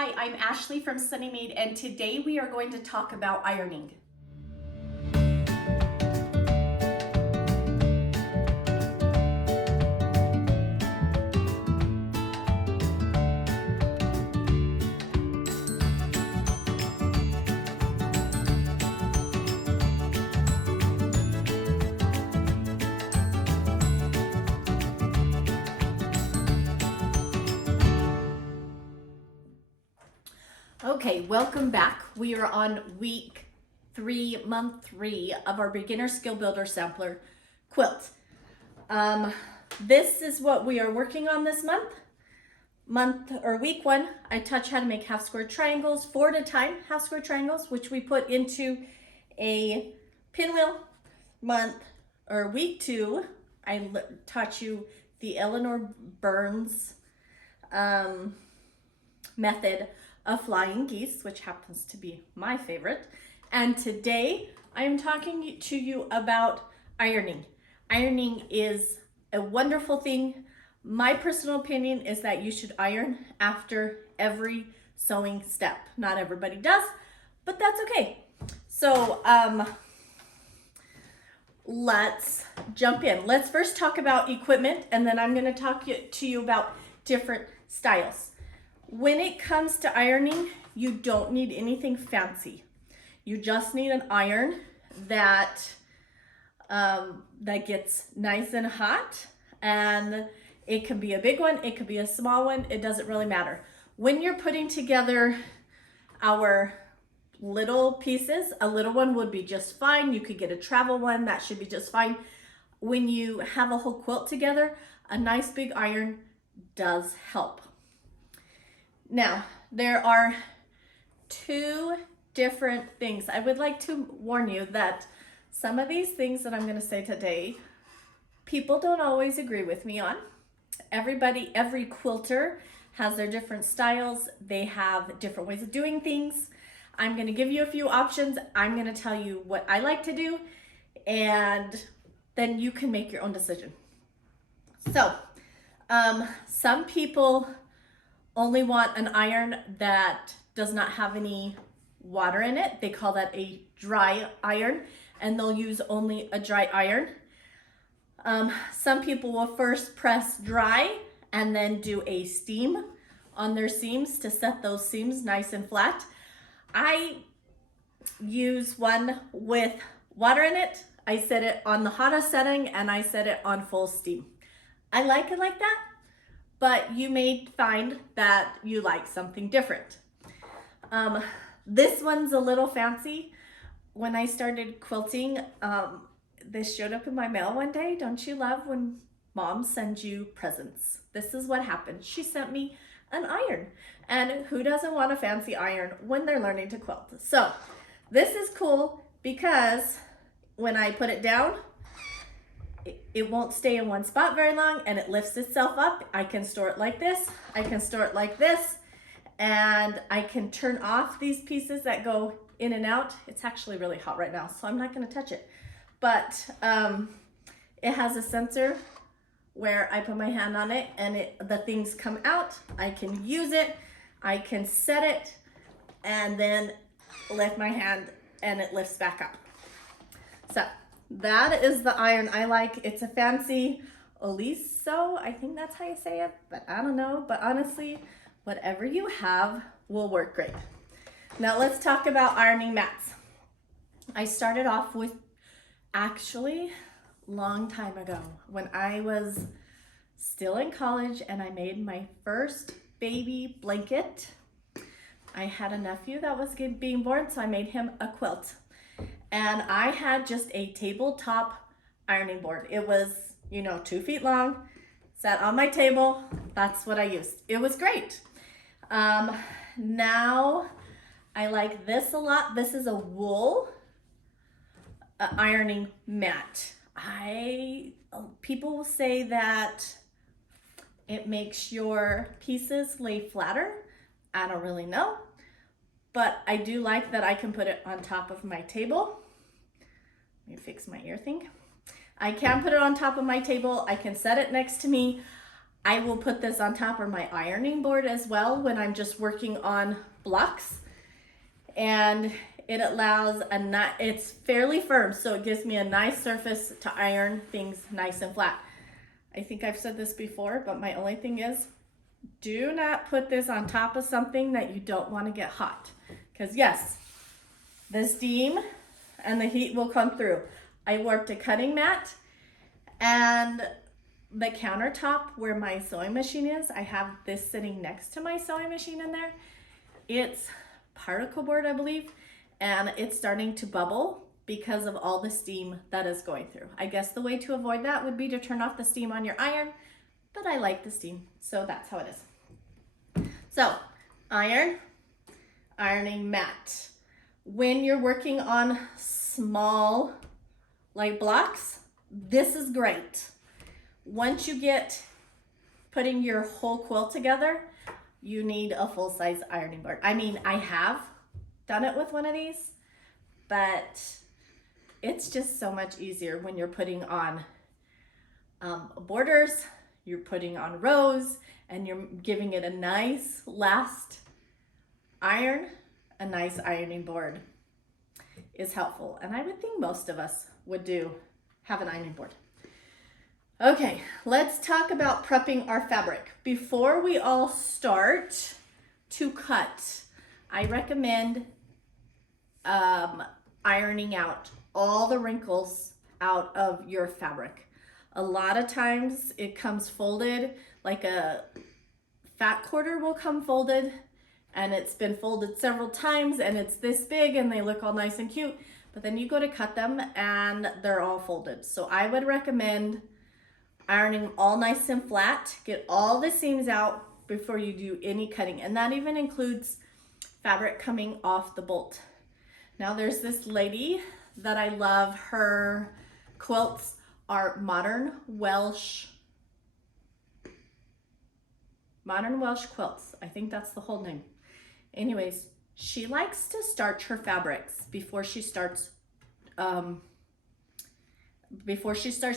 Hi, I'm Ashley from Sunnymaid, and today we are going to talk about ironing. Okay, welcome back. We are on week 3, month 3 of our beginner skill builder sampler quilt. This is what we are working on this week 1. I taught you how to make half square triangles, 4 at a time, half square triangles, which we put into a pinwheel. Week 2, I taught you the Eleanor Burns method of flying geese, which happens to be my favorite. And today I am talking to you about ironing. Ironing is a wonderful thing. My personal opinion is that you should iron after every sewing step. Not everybody does, but that's okay. So let's jump in. Let's first talk about equipment, and then I'm going to talk to you about different styles. When it comes to ironing, you don't need anything fancy. You just need an iron that gets nice and hot, and it can be a big one, it could be a small one, it doesn't really matter. When you're putting together our little pieces, a little one would be just fine. You could get a travel one, that should be just fine. When you have a whole quilt together, a nice big iron does help. Now, there are 2 different things. I would like to warn you that some of these things that I'm going to say today, people don't always agree with me on. Every quilter has their different styles. They have different ways of doing things. I'm going to give you a few options. I'm going to tell you what I like to do, and then you can make your own decision. So, some people only want an iron that does not have any water in it. They call that a dry iron, and they'll use only a dry iron. Some people will first press dry and then do a steam on their seams to set those seams nice and flat. I use one with water in it. I set it on the hottest setting, and I set it on full steam. I like it like that, but you may find that you like something different. This one's a little fancy. When I started quilting, this showed up in my mail one day. Don't you love when mom sends you presents? This is what happened. She sent me an iron, and who doesn't want a fancy iron when they're learning to quilt? So this is cool because when I put it down, it won't stay in one spot very long, and it lifts itself up. I can store it like this, I can store it like this, and I can turn off these pieces that go in and out. It's actually really hot right now, so I'm not going to touch it. But it has a sensor where I put my hand on it, and the things come out. I can use it, I can set it, and then lift my hand, and it lifts back up. So that is the iron I like. It's a fancy Oliso, I think that's how you say it, but I don't know. But honestly, whatever you have will work great. Now let's talk about ironing mats. I started off with, actually, long time ago, when I was still in college and I made my first baby blanket. I had a nephew that was being born, so I made him a quilt. And I had just a tabletop ironing board. It was, 2 feet long, sat on my table. That's what I used. It was great. Now I like this a lot. This is a wool ironing mat. People will say that it makes your pieces lay flatter. I don't really know, but I do like that I can put it on top of my table. Let me fix my ear thing. I can put it on top of my table. I can set it next to me. I will put this on top of my ironing board as well when I'm just working on blocks. And it allows it's fairly firm, so it gives me a nice surface to iron things nice and flat. I think I've said this before, but my only thing is, do not put this on top of something that you don't want to get hot. Because yes, the steam and the heat will come through. I warped a cutting mat, and the countertop where my sewing machine is, I have this sitting next to my sewing machine in there. It's particle board, I believe, and it's starting to bubble because of all the steam that is going through. I guess the way to avoid that would be to turn off the steam on your iron, but I like the steam, so that's how it is. So, ironing mat. When you're working on small like blocks, this is great. Once you get putting your whole quilt together, you need a full-size ironing board. I mean, I have done it with one of these, but it's just so much easier when you're putting on borders, you're putting on rows, and you're giving it a nice last iron. A nice ironing board is helpful, and I would think most of us would have an ironing board. Okay, let's talk about prepping our fabric. Before we all start to cut, I recommend ironing out all the wrinkles out of your fabric. A lot of times it comes folded, like a fat quarter will come folded, and it's been folded several times and it's this big and they look all nice and cute, but then you go to cut them and they're all folded. So I would recommend ironing them all nice and flat, get all the seams out before you do any cutting. And that even includes fabric coming off the bolt. Now there's this lady that I love. Her quilts are modern Welsh quilts. I think that's the whole name. Anyways, she likes to starch her fabrics before she starts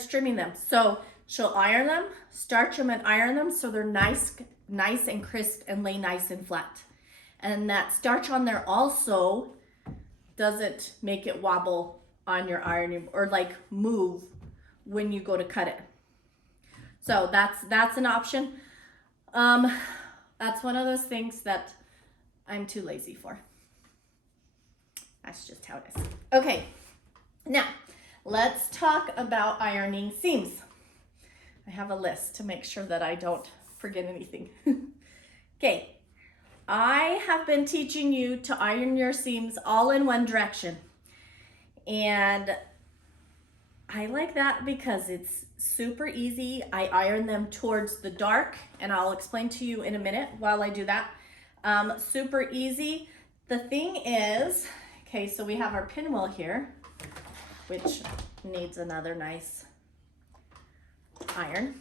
trimming them. So she'll iron them, starch them, and iron them so they're nice and crisp and lay nice and flat. And that starch on there also doesn't make it wobble on your ironing or like move when you go to cut it. So that's an option. That's one of those things that I'm too lazy for. That's just how it is. Okay, now let's talk about ironing seams. I have a list to make sure that I don't forget anything. Okay, I have been teaching you to iron your seams all in one direction. And I like that because it's super easy. I iron them towards the dark, and I'll explain to you in a minute while I do that. Super easy. The thing is, okay, so we have our pinwheel here, which needs another nice iron.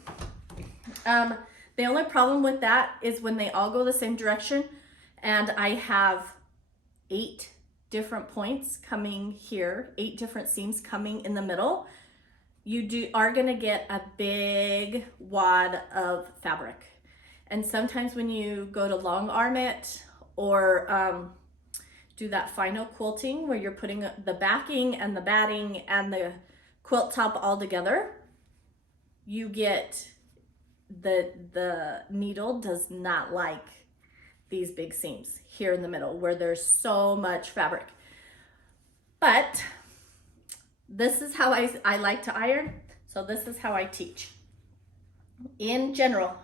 The only problem with that is when they all go the same direction, and I have 8 different points coming here, 8 different seams coming in the middle, you are gonna get a big wad of fabric. And sometimes when you go to long arm it or do that final quilting where you're putting the backing and the batting and the quilt top all together, you get the needle does not like these big seams here in the middle where there's so much fabric. But this is how I like to iron, so this is how I teach. In general,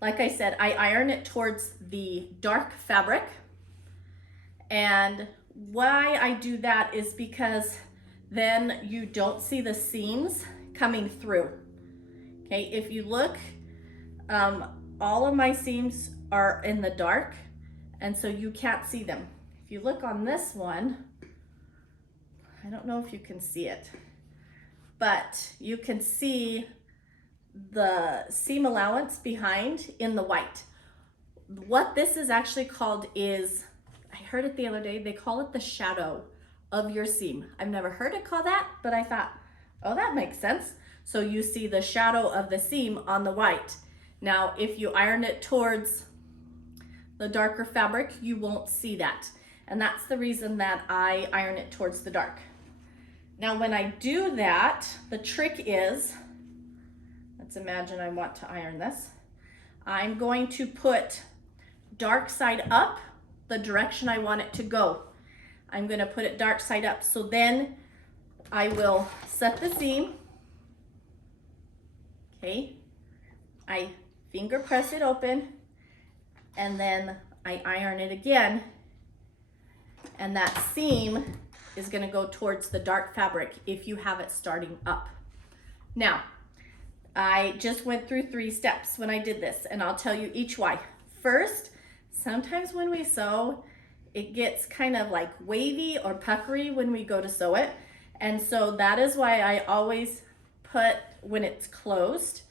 like I said, I iron it towards the dark fabric. And why I do that is because then you don't see the seams coming through. Okay, if you look, all of my seams are in the dark, and so you can't see them. If you look on this one, I don't know if you can see it, but you can see the seam allowance behind in the white. What this is actually called is, I heard it the other day, they call it the shadow of your seam. I've never heard it called that, but I thought, oh, that makes sense. So you see the shadow of the seam on the white. Now, if you iron it towards the darker fabric, you won't see that. And that's the reason that I iron it towards the dark. Now, when I do that, the trick is, let's imagine I want to iron this. I'm going to put dark side up, the direction I want it to go. I'm gonna put it dark side up. So then I will set the seam. Okay, I finger press it open, and then I iron it again, and that seam is gonna go towards the dark fabric if you have it starting up. Now, I just went through 3 steps when I did this, and I'll tell you each why. First, sometimes when we sew, it gets kind of like wavy or puckery when we go to sew it. And so that is why I always put, when it's closed,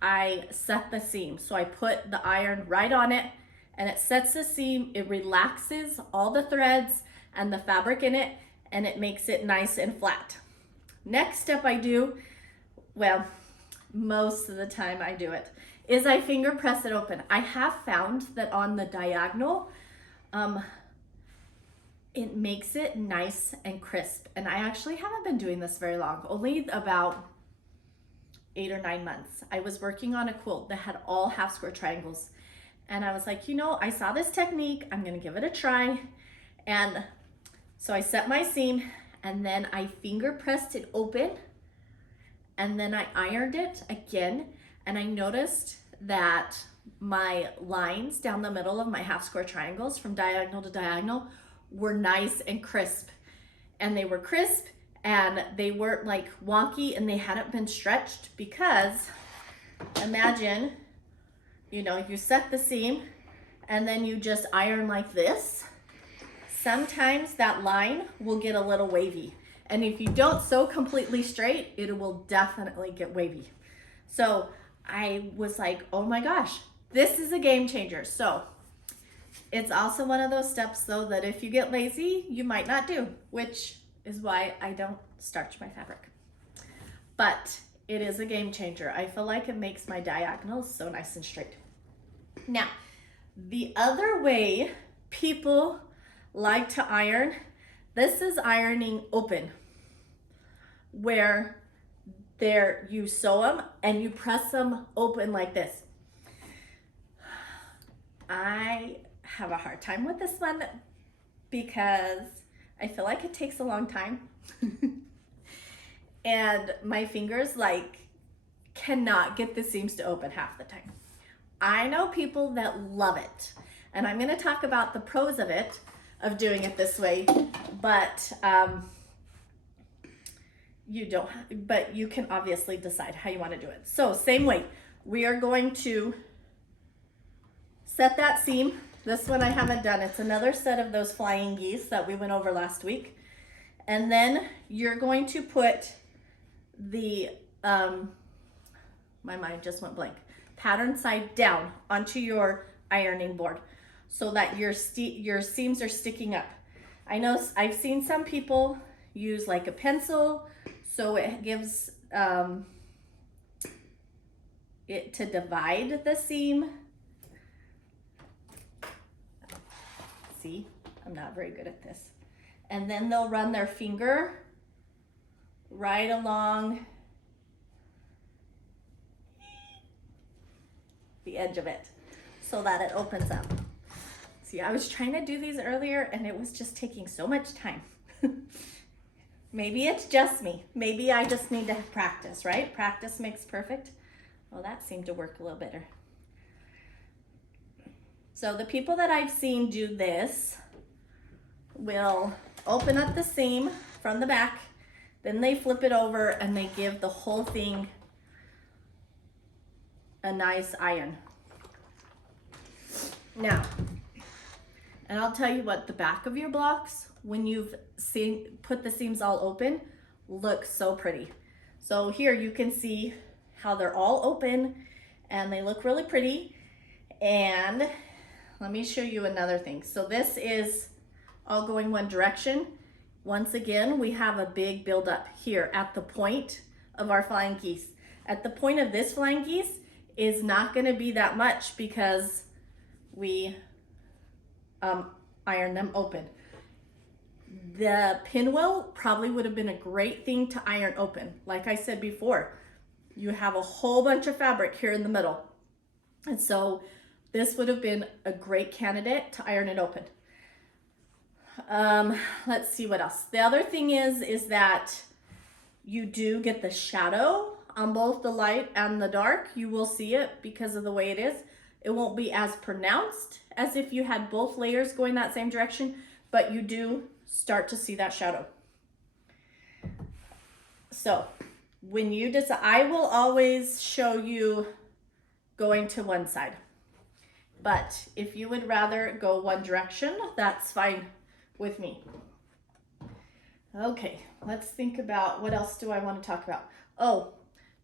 I set the seam. So I put the iron right on it, and it sets the seam, it relaxes all the threads and the fabric in it, and it makes it nice and flat. Next step I do, well, most of the time I do it, is I finger press it open. I have found that on the diagonal, it makes it nice and crisp. And I actually haven't been doing this very long, only about 8 or 9 months. I was working on a quilt that had all half square triangles. And I was like, you know, I saw this technique, I'm gonna give it a try. And so I set my seam, and then I finger pressed it open, and then I ironed it again. And I noticed that my lines down the middle of my half square triangles from diagonal to diagonal were nice and crisp. And they were crisp, and they weren't like wonky, and they hadn't been stretched, because imagine, you know, you set the seam and then you just iron like this. Sometimes that line will get a little wavy. And if you don't sew completely straight, it will definitely get wavy. So I was like, oh my gosh, this is a game changer. So it's also one of those steps though that if you get lazy, you might not do, which is why I don't starch my fabric. But it is a game changer. I feel like it makes my diagonals so nice and straight. Now, the other way people like to iron, this is ironing open, where you sew them and you press them open like this. I have a hard time with this one because I feel like it takes a long time. And my fingers like cannot get the seams to open half the time. I know people that love it, and I'm gonna talk about the pros of it, of doing it this way, but you can obviously decide how you want to do it. So same way, we are going to set that seam. This one I haven't done. It's another set of those flying geese that we went over last week. And then you're going to put the, my mind just went blank, pattern side down onto your ironing board so that your seams are sticking up. I know I've seen some people use like a pencil, so it gives it to divide the seam. See, I'm not very good at this. And then they'll run their finger right along the edge of it so that it opens up. See, I was trying to do these earlier and it was just taking so much time. Maybe it's just me. Maybe I just need to practice, right? Practice makes perfect. Well, that seemed to work a little better. So the people that I've seen do this will open up the seam from the back, then they flip it over and they give the whole thing a nice iron. Now, and I'll tell you what, the back of your blocks, when you've put the seams all open, looks so pretty. So here you can see how they're all open and they look really pretty. And let me show you another thing. So this is all going one direction. Once again, we have a big buildup here at the point of our flying geese. At the point of this flying geese is not going to be that much because we iron them open. The pinwheel probably would have been a great thing to iron open. Like I said before, you have a whole bunch of fabric here in the middle. And so this would have been a great candidate to iron it open. Let's see what else. The other thing is that you do get the shadow on both the light and the dark. You will see it because of the way it is. It won't be as pronounced as if you had both layers going that same direction, but you do start to see that shadow. So when you decide, I will always show you going to one side, but if you would rather go one direction, that's fine with me. Okay, let's think about what else do I want to talk about. Oh,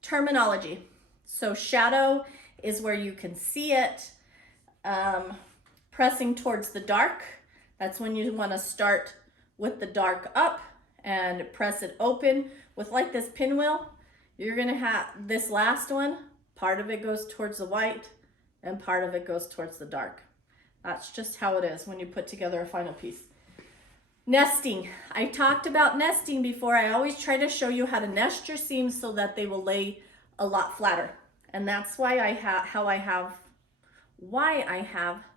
terminology. So shadow is where you can see it. Pressing towards the dark, that's when you want to start with the dark up and press it open. With like this pinwheel, you're going to have this last one, part of it goes towards the white and part of it goes towards the dark. That's just how it is when you put together a final piece. Nesting. I talked about nesting before. I always try to show you how to nest your seams so that they will lay a lot flatter. And that's why I have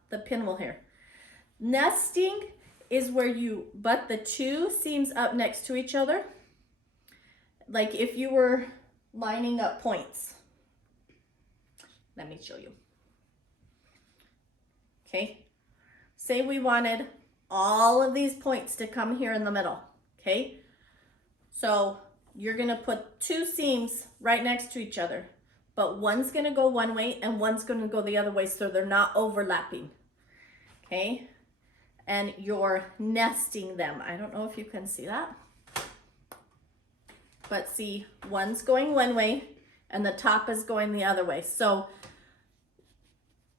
the pinwheel here. Nesting is where you butt the two seams up next to each other. Like if you were lining up points. Let me show you. Okay. Say we wanted all of these points to come here in the middle. Okay. So you're going to put two seams right next to each other, but one's going to go one way and one's going to go the other way so they're not overlapping. Okay. And you're nesting them. I don't know if you can see that. But see, one's going one way and the top is going the other way. So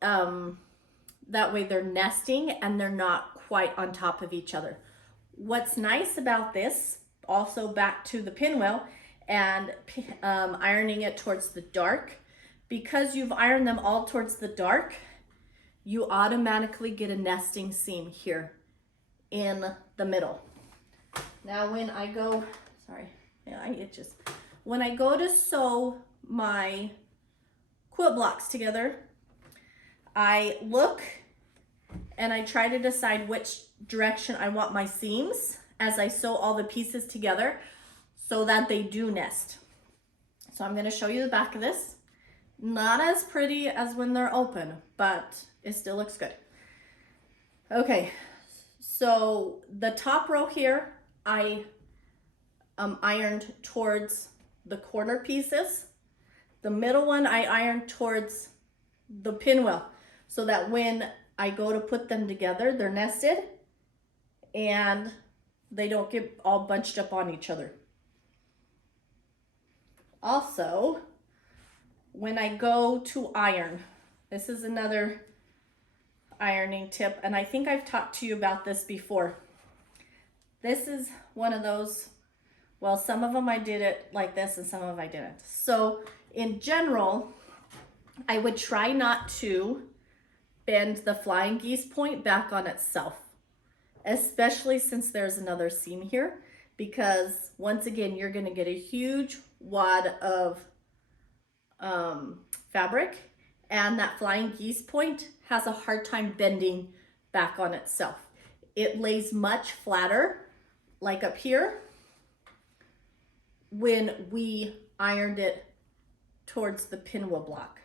that way they're nesting and they're not quite on top of each other. What's nice about this, also back to the pinwheel and ironing it towards the dark, because you've ironed them all towards the dark, you automatically get a nesting seam here in the middle. Now when I go, when I go to sew my quilt blocks together, I look and I try to decide which direction I want my seams as I sew all the pieces together so that they do nest. So I'm going to show you the back of this. Not as pretty as when they're open, but it still looks good. Okay, so the top row here, I ironed towards the corner pieces. The middle one I ironed towards the pinwheel so that when I go to put them together, they're nested and they don't get all bunched up on each other. Also, when I go to iron, this is another ironing tip, and I think I've talked to you about this before. This is one of those, well, some of them I did it like this and some of them I didn't. So in general, I would try not to bend the flying geese point back on itself, especially since there's another seam here, because once again, you're going to get a huge wad of fabric, and that flying geese point has a hard time bending back on itself. It lays much flatter, like up here, when we ironed it towards the pinwheel block.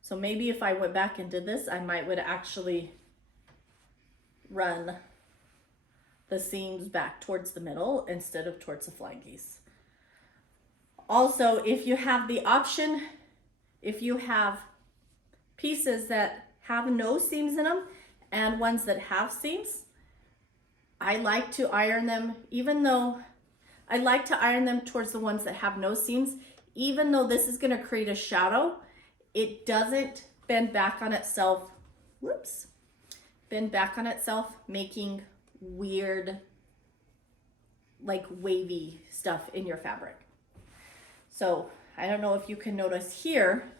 So maybe if I went back and did this, I would actually run the seams back towards the middle instead of towards the flying geese. Also, if you have the option, if you have pieces that have no seams in them and ones that have seams, I like to iron them, even though I like to iron them towards the ones that have no seams, even though this is going to create a shadow, it doesn't bend back on itself. Whoops. Bend back on itself, making weird, like wavy stuff in your fabric. So I don't know if you can notice here,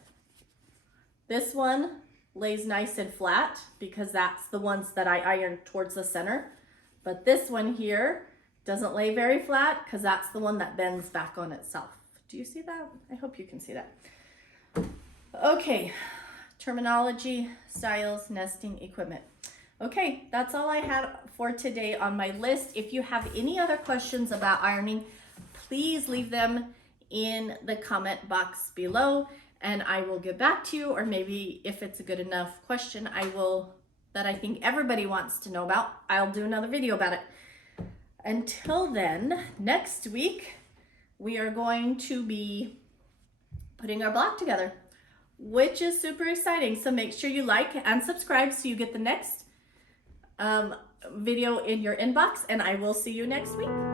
this one lays nice and flat because that's the ones that I iron towards the center. But this one here doesn't lay very flat because that's the one that bends back on itself. Do you see that? I hope you can see that. Okay, terminology, styles, nesting, equipment. Okay, that's all I had for today on my list. If you have any other questions about ironing, please leave them in the comment box below and I will get back to you, or maybe if it's a good enough question that I think everybody wants to know about, I'll do another video about it. Until then, next week we are going to be putting our block together, which is super exciting. So make sure you like and subscribe so you get the next video in your inbox, and I will see you next week.